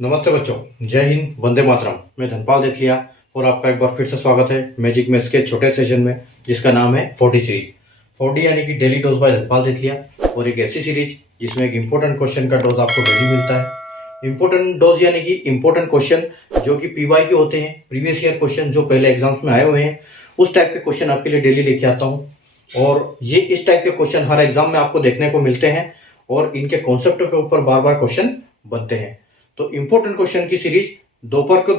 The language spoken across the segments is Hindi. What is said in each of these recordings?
नमस्ते बच्चों, जय हिंद, वंदे मातरम। मैं धनपाल देथलिया और आपका एक बार फिर से स्वागत है मैजिक मैथ्स के छोटे सेशन में, जिसका नाम है 40 सीरीज। 40 यानी कि डेली डोज बाय धनपाल देथलिया, और एक ऐसी सीरीज जिसमें एक इंपॉर्टेंट क्वेश्चन का डोज आपको डेली मिलता है। इंपॉर्टेंट डोज यानी कि इंपॉर्टेंट क्वेश्चन जो कि PY के होते हैं, प्रीवियस ईयर क्वेश्चन जो पहले एग्जाम्स में आए हुए हैं, उस टाइप के क्वेश्चन आपके लिए डेली लेके आता हूँ। और ये इस टाइप के क्वेश्चन हर एग्जाम में आपको देखने को मिलते हैं और इनके कॉन्सेप्ट के ऊपर बार बार क्वेश्चन बनते हैं। तो इंपॉर्टेंट क्वेश्चन की सीरीज दोपहर को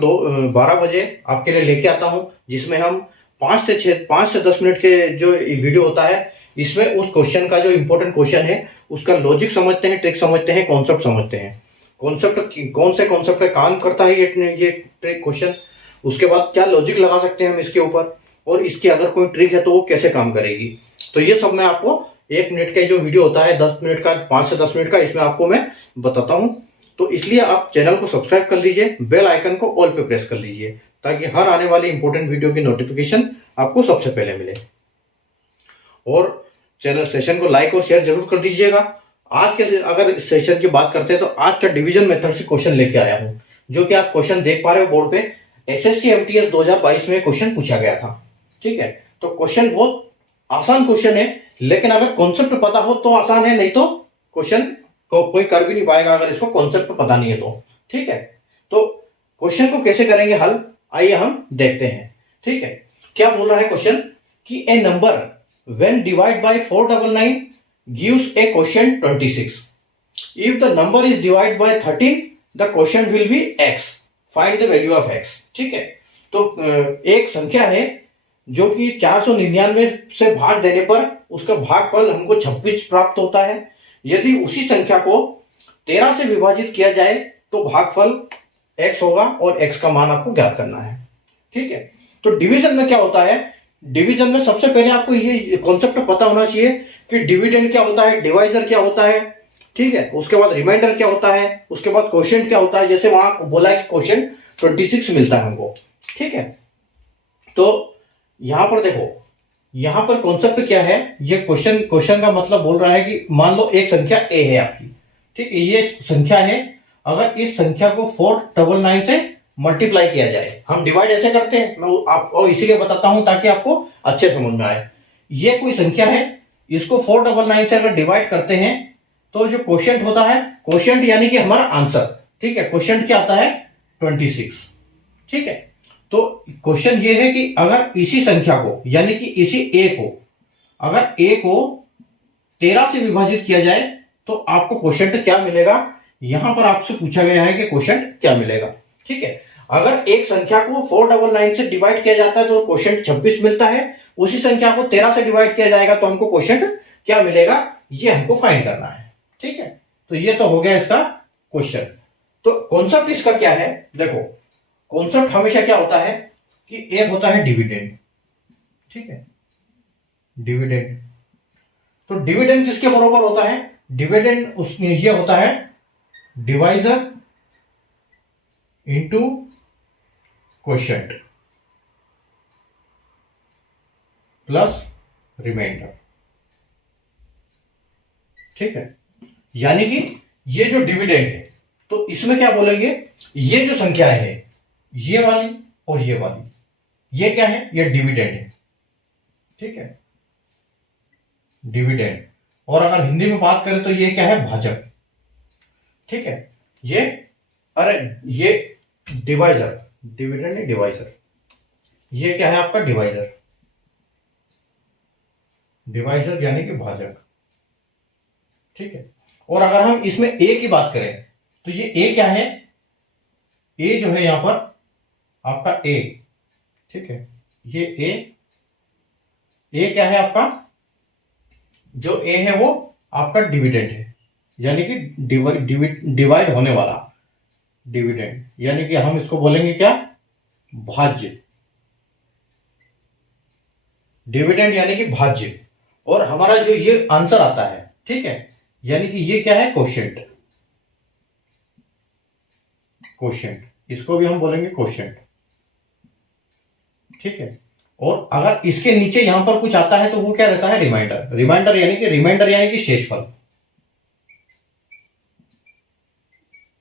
12 बजे आपके लिए लेके आता हूं, जिसमें हम 5 से 10 मिनट के जो वीडियो होता है, इसमें उस क्वेश्चन का जो इंपॉर्टेंट क्वेश्चन है उसका लॉजिक समझते हैं, ट्रिक समझते हैं, कॉन्सेप्ट समझते हैं। कॉन्सेप्ट कौन से कॉन्सेप्ट पे काम करता है ये ट्रिक क्वेश्चन, उसके बाद क्या लॉजिक लगा सकते हैं हम इसके ऊपर, और इसकी अगर कोई ट्रिक है तो वो कैसे काम करेगी। तो ये सब मैं आपको 1 मिनट का जो वीडियो होता है, 10 मिनट का, 5 से 10 मिनट का, इसमें आपको मैं बताता हूं। तो इसलिए आप चैनल को सब्सक्राइब कर लीजिए, बेल आइकन को ऑल पे प्रेस कर लीजिए, ताकि हर आने वाली इंपॉर्टेंट वीडियो की नोटिफिकेशन आपको सबसे पहले मिले। और चैनल सेशन को लाइक और शेयर जरूर कर दीजिएगा। आज के अगर सेशन की बात करते हैं तो आज का डिवीजन मेथड से क्वेश्चन लेके आया हूं, जो कि आप क्वेश्चन देख पा रहे हो बोर्ड पे। SSC MTS 2022 में क्वेश्चन पूछा गया था। ठीक है, तो क्वेश्चन बहुत आसान क्वेश्चन है, लेकिन अगर कॉन्सेप्ट पता हो तो आसान है, नहीं तो क्वेश्चन को कोई कर भी नहीं पाएगा अगर इसको कॉन्सेप्ट पता नहीं है तो। ठीक है, तो क्वेश्चन को कैसे करेंगे हल, आइए हम देखते हैं। ठीक है, क्या बोल रहा है क्वेश्चन कि a number when divide by 499 gives a question 26। If the number is divide by 13 the question will be x, find the value of x। ठीक है, तो एक संख्या है जो कि 499 से भाग देने पर उसका भागफल हमको 26 प्राप्त होता है। यदि उसी संख्या को 13 से विभाजित किया जाए तो भागफल x होगा, और x का मान आपको ज्ञात करना है। ठीक है, तो डिवीजन में क्या होता है, डिवीजन में सबसे पहले आपको ये कॉन्सेप्ट पता होना चाहिए कि डिविडेंड क्या होता है, डिवाइजर क्या होता है। ठीक है, उसके बाद रिमाइंडर क्या होता है, उसके बाद क्वोशिएंट क्या होता है। जैसे वहां बोला है कि क्वोशिएंट 26 मिलता है हमको। ठीक है, तो यहां पर देखो, यहां पर कॉन्सेप्ट क्या है, ये क्वेश्चन का मतलब बोल रहा है कि मान लो एक संख्या a है आपकी। ठीक है, ये संख्या है, अगर इस संख्या को 499 से मल्टीप्लाई किया जाए, हम डिवाइड ऐसे करते हैं, मैं आपको इसीलिए बताता हूं ताकि आपको अच्छे समझ में आए। ये कोई संख्या है, इसको 499 से अगर डिवाइड करते हैं तो जो क्वोशिएंट होता है, क्वोशिएंट यानी कि हमारा आंसर। ठीक है, क्वोशिएंट क्या आता है, 26। ठीक है, तो क्वेश्चन ये है कि अगर इसी संख्या को यानी कि इसी a को, अगर a को 13 से विभाजित किया जाए तो आपको क्वोशिएंट क्या मिलेगा। यहां पर आपसे पूछा गया है कि क्वोशिएंट क्या मिलेगा। ठीक है, अगर एक संख्या को 499 से डिवाइड किया जाता है तो क्वोशिएंट 26 मिलता है। उसी संख्या को 13 से डिवाइड किया जाएगा तो हमको क्वोशिएंट क्या मिलेगा, ये हमको फाइंड करना है। ठीक है, तो ये तो हो गया इसका क्वेश्चन। तो कॉन्सेप्ट इसका क्या है, देखो कॉन्सेप्ट हमेशा क्या होता है कि एक होता है डिविडेंड। ठीक है, डिविडेंड, तो डिविडेंड किसके बराबर होता है, डिविडेंड उसमें ये होता है divisor into quotient plus remainder. ठीक है, यानी कि ये जो डिविडेंड है, तो इसमें क्या बोलेंगे, ये जो संख्या है, ये वाली और ये वाली, ये क्या है, ये डिविडेंड है। ठीक है, डिविडेंड, और अगर हिंदी में बात करें तो ये क्या है, भाजक। ठीक है, ये ये डिवाइजर, डिविडेंड नहीं डिवाइजर, ये क्या है आपका डिवाइजर, डिवाइजर यानी कि भाजक। ठीक है, और अगर हम इसमें a की बात करें तो ये a क्या है, a जो है यहां पर आपका a। ठीक है, ये a क्या है आपका, जो a है वो आपका डिविडेंड है, यानी कि डिवाइड होने वाला डिविडेंड, यानी कि हम इसको बोलेंगे क्या, भाज्य। डिविडेंड यानी कि भाज्य, और हमारा जो ये आंसर आता है, ठीक है, यानी कि ये क्या है, क्वोशिएंट। क्वोशिएंट, इसको भी हम बोलेंगे क्वोशिएंट। ठीक है, और अगर इसके नीचे यहां पर कुछ आता है तो वो क्या रहता है, रिमाइंडर। रिमाइंडर यानी कि शेषफल।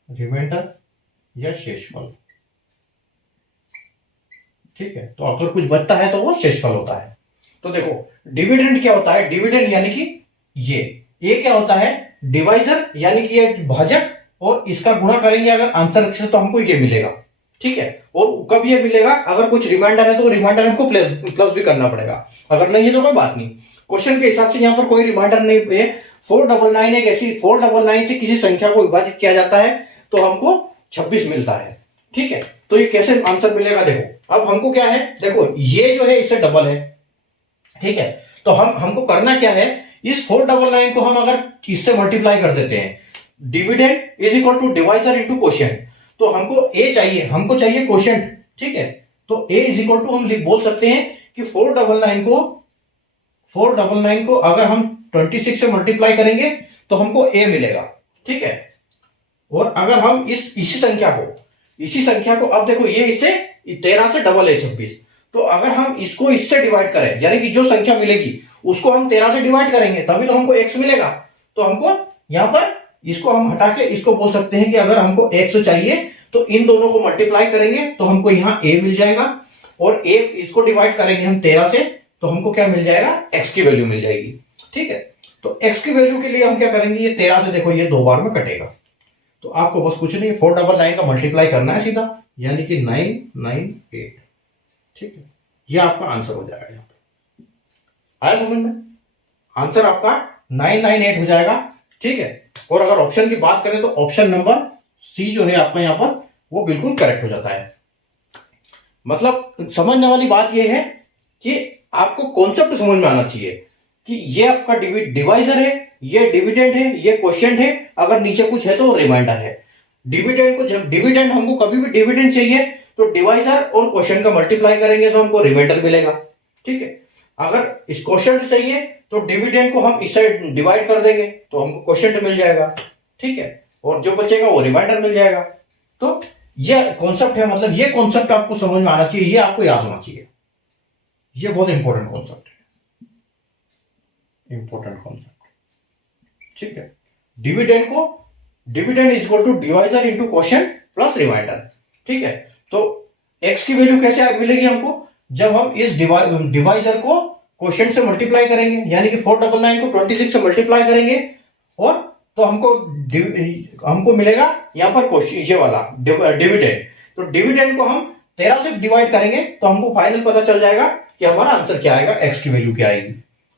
रिमाइंडर या शेषफल। ठीक है, तो अगर कुछ बचता है तो वो शेषफल होता है। तो देखो डिविडेंड क्या होता है, डिविडेंड यानी कि ये क्या होता है, डिवाइजर यानी कि ये भाजक, और इसका गुणा करेंगे अगर आंसर से तो हमको ये मिलेगा। ठीक है, और कब ये मिलेगा, अगर कुछ रिमाइंडर है तो रिमाइंडर हमको प्लस भी करना पड़ेगा, अगर नहीं है तो कोई बात नहीं। क्वेश्चन के हिसाब से यहाँ पर कोई रिमाइंडर नहीं है। 499 एक ऐसी 499 से किसी संख्या को विभाजित किया जाता है तो हमको 26 मिलता है। ठीक है, तो ये कैसे आंसर मिलेगा, देखो अब हमको क्या है, देखो ये जो है इससे डबल है। ठीक है, तो हमको करना क्या है, इस 499 को हम अगर इससे मल्टीप्लाई कर देते हैं, dividend is equal to divisor into quotient, तो हमको ए चाहिए, हमको चाहिए क्वोशिएंट। ठीक है, तो ए इज इक्वल टू हम बोल सकते हैं कि 499 को अगर हम 26 से मल्टीप्लाई करेंगे तो हमको ए मिलेगा। ठीक है, और अगर हम इसी संख्या को अब देखो ये इससे 13 से डबल है 26, तो अगर हम इसको इससे डिवाइड करें, यानी कि जो संख्या मिलेगी उसको हम 13 से डिवाइड करेंगे तभी तो हमको x मिलेगा। तो हमको यहां पर इसको हम हटा के इसको बोल सकते हैं कि अगर हमको x चाहिए तो इन दोनों को मल्टीप्लाई करेंगे तो हमको यहाँ a मिल जाएगा, और a इसको डिवाइड करेंगे हम 13 से तो हमको क्या मिल जाएगा, x की वैल्यू मिल जाएगी। ठीक है, तो x की वैल्यू के लिए हम क्या करेंगे, ये 13 से देखो ये 2 बार में कटेगा, तो आपको बस कुछ नहीं 499 का मल्टीप्लाई करना है सीधा, यानी कि 998। ठीक है, ये आपका आंसर हो जाएगा। आया समझ में, आंसर आपका 998 हो जाएगा। ठीक है, और अगर ऑप्शन की बात करें तो ऑप्शन नंबर सी जो है आपका यहाँ पर वो बिल्कुल करेक्ट हो जाता है। मतलब समझने वाली बात ये है कि आपको कॉन्सेप्ट समझ में आना चाहिए कि ये आपका डिवाइजर है, ये डिविडेंड है, ये क्वोशिएंट है, अगर नीचे कुछ है तो रिमाइंडर है। डिविडेंड को जब डिविडेंड हमको कभी भी डिविडेंड चाहिए तो डिवाइजर और क्वोशिएंट का मल्टीप्लाई करेंगे तो हमको रिमाइंडर मिलेगा। ठीक है, अगर इस क्वोशिएंट चाहिए तो डिविडेंड को हम इससे डिवाइड कर देंगे तो हमको क्वोशिएंट मिल जाएगा। ठीक है, और जो बचेगा वो रिमाइंडर मिल जाएगा। तो ये कॉन्सेप्ट है, मतलब ये कॉन्सेप्ट आपको समझ में आना चाहिए, ये आपको याद होना चाहिए, ये बहुत इंपॉर्टेंट कॉन्सेप्ट है, इंपॉर्टेंट कॉन्सेप्ट। ठीक है, dividend is equal to divisor into quotient plus remainder. ठीक है, तो x की वैल्यू कैसे मिलेगी हमको, जब हम इस डिवाइजर को क्वोशिएंट से मल्टीप्लाई करेंगे, यानी कि 499 को 26 से मल्टीप्लाई करेंगे, और तो हमको मिलेगा यहाँ पर ये वाला डिविडेंड। तो डिविडेंड को हम 13 से डिवाइड करेंगे तो हमको फाइनल पता चल जाएगा कि हमारा आंसर क्या आएगा, x की वैल्यू क्या आएगी।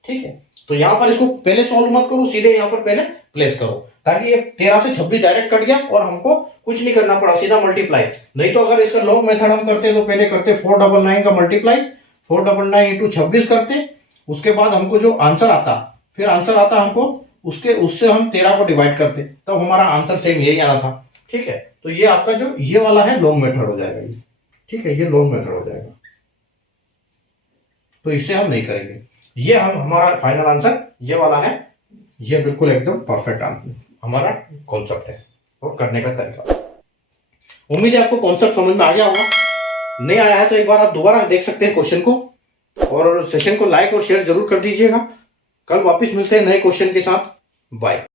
ठीक है, तो यहाँ पर इसको पहले सॉल्व मत करो, सीधे यहाँ पर पहले प्लेस करो, ताकि ये 13 से 26 डायरेक्ट कट गया और हमको कुछ नहीं करना पड़ा, सीधा मल्टीप्लाई। नहीं तो अगर इसका लॉन्ग मेथड हम करते तो पहले करते 499 का मल्टीप्लाई, 499 इंटू 26 करते, उसके बाद हमको जो आंसर आता, फिर आंसर आता हमको उससे हम 13 को डिवाइड करते, तब हमारा आंसर सेम यही आना था। ठीक है, तो ये आपका जो ये वाला है लॉन्ग मेथड हो जाएगा ये। ठीक है, ये लॉन्ग मेथड हो जाएगा, तो इससे हम नहीं करेंगे। ये हमारा फाइनल आंसर ये वाला है, ये बिल्कुल एकदम परफेक्ट आंसर हमारा कॉन्सेप्ट है और करने का तरीका। उम्मीद है आपको कॉन्सेप्ट समझ में आ गया होगा, नहीं आया है तो एक बार आप दोबारा देख सकते हैं क्वेश्चन को, और सेशन को लाइक और शेयर जरूर कर दीजिएगा। कल वापस मिलते हैं नए क्वेश्चन के साथ। बाय।